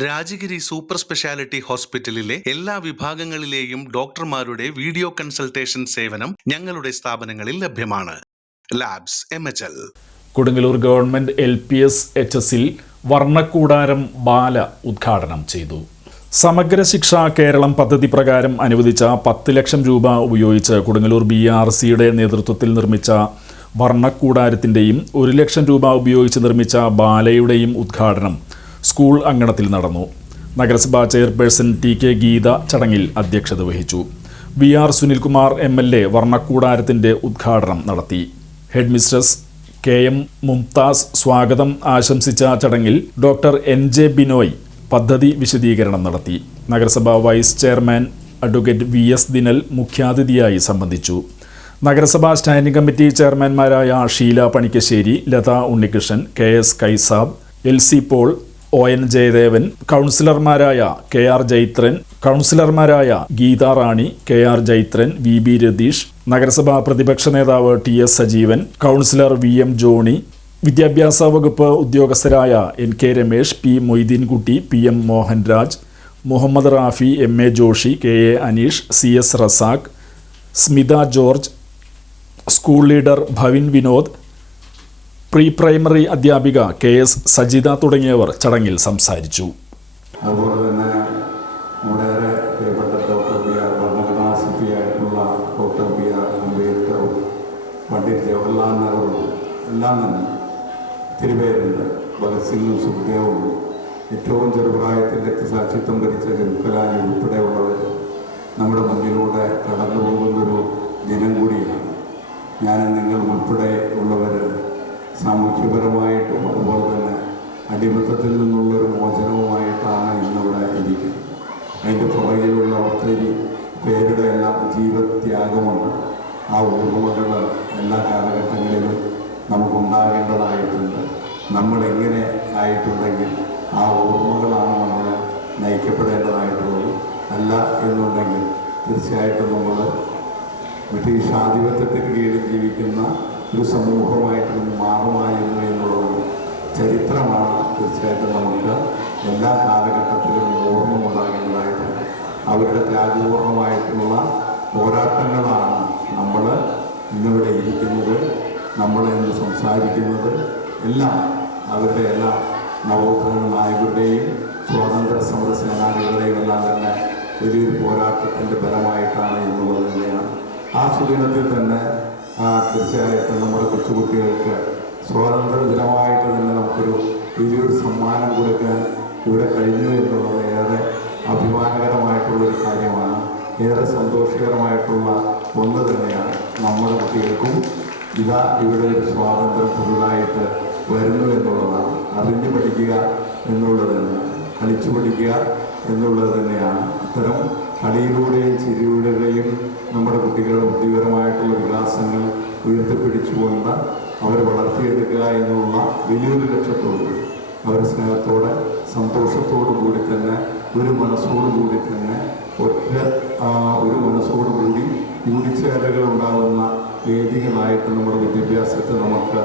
Rajagiri super speciality ഹോസ്പിറ്റലിലെ എല്ലാ വിഭാഗങ്ങളിലെയും ഡോക്ടർമാരുടെ വീഡിയോ കൺസൾട്ടേഷൻ സേവനം ഞങ്ങളുടെ സ്ഥാപനങ്ങളിൽ ലഭ്യമാണ്. Labs M H L. Kodungallur government L P S H എസിൽ വർണക്കൂടാരം ബാല ഉദ്ഘാടനം ചെയ്തു. സമഗ്ര ശിക്ഷ കേരളം പദ്ധതി പ്രകാരം അനുവദിച്ച പത്ത് ലക്ഷം രൂപ ഉപയോഗിച്ച് കൊടുങ്ങല്ലൂർ ബി ആർ സിയുടെ നേതൃത്വത്തിൽ നിർമ്മിച്ച വർണക്കൂടാരത്തിന്റെയും ഒരു ലക്ഷം രൂപ ഉപയോഗിച്ച് നിർമ്മിച്ച ബാലയുടെയും ഉദ്ഘാടനം സ്കൂൾ അങ്കണത്തിൽ നടന്നു. നഗരസഭാ ചെയർപേഴ്സൺ ടി കെ ഗീത ചടങ്ങിൽ അധ്യക്ഷത വഹിച്ചു. V R Sunilkumar M L A വർണക്കൂടാരത്തിന്റെ ഉദ്ഘാടനം നടത്തി. Head mistress K M Mumtaz സ്വാഗതം ആശംസിച്ച ചടങ്ങിൽ ഡോക്ടർ എൻ ജെ ബിനോയ് പദ്ധതി വിശദീകരണം നടത്തി. നഗരസഭാ vice chairman advocate V S Dinal മുഖ്യാതിഥിയായി സംബന്ധിച്ചു. നഗരസഭാ standing committee ചെയർമാൻമാരായ Sheela Panikkassery Latha Unnikrishnan K S Kaisab L C Paul O N Jayadevan കൗൺസിലർമാരായ കെ ആർ ജൈത്രൻ കൗൺസിലർമാരായ Geetha Rani K R Jaithran V B Ratheesh നഗരസഭാ പ്രതിപക്ഷ നേതാവ് T S Sajeevan councillor V M Johny വിദ്യാഭ്യാസ വകുപ്പ് ഉദ്യോഗസ്ഥരായ N K Ramesh P Moideenkutty P M Mohanraj Muhammad Rafi M A Joshy K A Aneesh C S Razak Smitha George school leader Bhavin Vinod pre primary അധ്യാപിക K S Sajitha തുടങ്ങിയവർ ചടങ്ങിൽ സംസാരിച്ചു. ഏറ്റവും ചെറുപ്രായത്തിൽ രക്തസാക്ഷിത്വം ഭരിച്ച ജൽക്കലാനി ഉൾപ്പെടെയുള്ളവർ നമ്മുടെ മുന്നിലൂടെ കടന്നു അടിമത്തത്തിൽ നിന്നുള്ളൊരു മോചനവുമായിട്ടാണ് ഇന്നിവിടെ ഇരിക്കുന്നത്. അതിന്റെ പുറകിലുള്ള ഒത്തിരി പേരുടെ എല്ലാം ജീവത്യാഗമുണ്ട്. ആ ഓർമ്മകൾ എല്ലാ കാലഘട്ടങ്ങളിലും നമുക്കുണ്ടാകേണ്ടതായിട്ടുണ്ട്. നമ്മളെങ്ങനെ ആയിട്ടുണ്ടെങ്കിൽ ആ ഓർമ്മകളാണ് നമ്മൾ നയിക്കപ്പെടേണ്ടതായിട്ടുള്ളത് അല്ല എന്നുണ്ടെങ്കിൽ തീർച്ചയായിട്ടും നമ്മൾ ബ്രിട്ടീഷ് ആധിപത്യത്തിന് കീഴിൽ ജീവിക്കുന്ന ഒരു സമൂഹമായിട്ട് മാറുമായി തീർച്ചയായിട്ടും നമുക്ക് എല്ലാ കാലഘട്ടത്തിലും ഓർമ്മ ഉണ്ടാകേണ്ടതായിട്ടുണ്ട് അവരുടെ ത്യാഗപൂർണമായിട്ടുള്ള പോരാട്ടങ്ങളാണ് നമ്മൾ ഇന്നിവിടെ ഇരിക്കുന്നത് നമ്മൾ ഇന്ന് സംസാരിക്കുന്നത് എല്ലാം അവരുടെ എല്ലാ നവോത്ഥാന നായകരുടെയും സ്വാതന്ത്ര്യ സമര സേനാനികളുടെയും എല്ലാം തന്നെ വലിയൊരു പോരാട്ടത്തിന്റെ ഫലമായിട്ടാണ് എന്നുള്ളത് തന്നെയാണ്. ആ സുദിനത്തിൽ തന്നെ തീർച്ചയായിട്ടും നമ്മുടെ കൊച്ചുകുട്ടികൾക്ക് സ്വാതന്ത്ര്യ ദിനമായിട്ട് തന്നെ നമുക്കൊരു വലിയൊരു സമ്മാനം കൊടുക്കാൻ ഇവിടെ കഴിഞ്ഞു എന്നുള്ളത് ഏറെ അഭിമാനകരമായിട്ടുള്ളൊരു കാര്യമാണ്. ഏറെ സന്തോഷകരമായിട്ടുള്ള ഒന്ന് തന്നെയാണ് നമ്മുടെ കുട്ടികൾക്കും ഇതാ ഇവിടെ ഒരു സ്വാതന്ത്ര്യം പുതുതായിട്ട് വരുന്നു എന്നുള്ളതാണ്. അറിഞ്ഞു പഠിക്കുക എന്നുള്ളത് തന്നെയാണ് കളിച്ചു പഠിക്കുക എന്നുള്ളത് തന്നെയാണ്. ഇത്തരം കളിയിലൂടെയും ചിരിയിലൂടെയും നമ്മുടെ കുട്ടികളുടെ ബുദ്ധിപരമായിട്ടുള്ള വികാസങ്ങൾ ഉയർത്തിപ്പിടിച്ചുകൊണ്ട് അവരെ വളർത്തിയെടുക്കുക എന്നുള്ള വലിയൊരു ലക്ഷ്യത്തോടു അവരെ സ്നേഹത്തോടെ സന്തോഷത്തോടു കൂടി തന്നെ ഒരു മനസ്സോടുകൂടി തന്നെ ഒറ്റ ഒരു മനസ്സോടുകൂടി കൂടിച്ചേരലുകൾ ഉണ്ടാകുന്ന വേദികളായിട്ട് നമ്മുടെ വിദ്യാഭ്യാസത്തെ നമുക്ക്